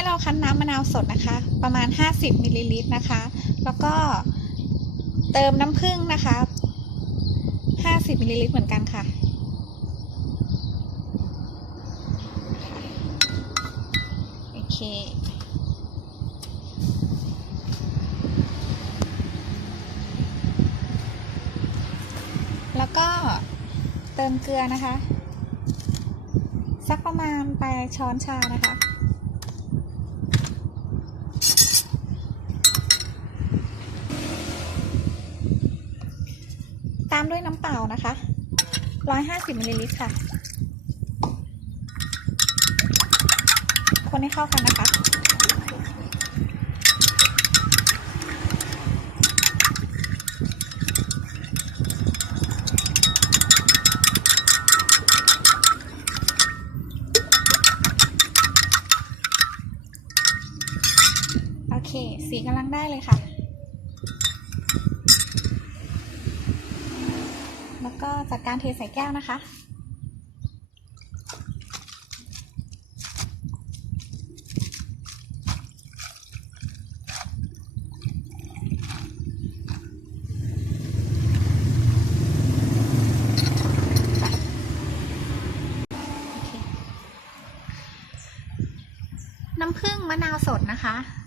ให้เราคั้นน้ำมะนาวสดนะคะ ประมาณ 50มิลลิลิตรนะคะ แล้วก็เติมน้ำผึ้งนะคะ 50มิลลิลิตรเหมือนกันค่ะ โอเคแล้วก็เติมเกลือนะคะ สักประมาณปลายช้อนชานะคะ ตามด้วยน้ำเปล่านะคะ 150มิลลิลิตรค่ะ คนให้เข้ากันนะคะ โอเค สีกำลังได้เลยค่ะ แล้วก็จัดการเทใส่แก้วนะคะ น้ำผึ้งมะนาวสดนะคะ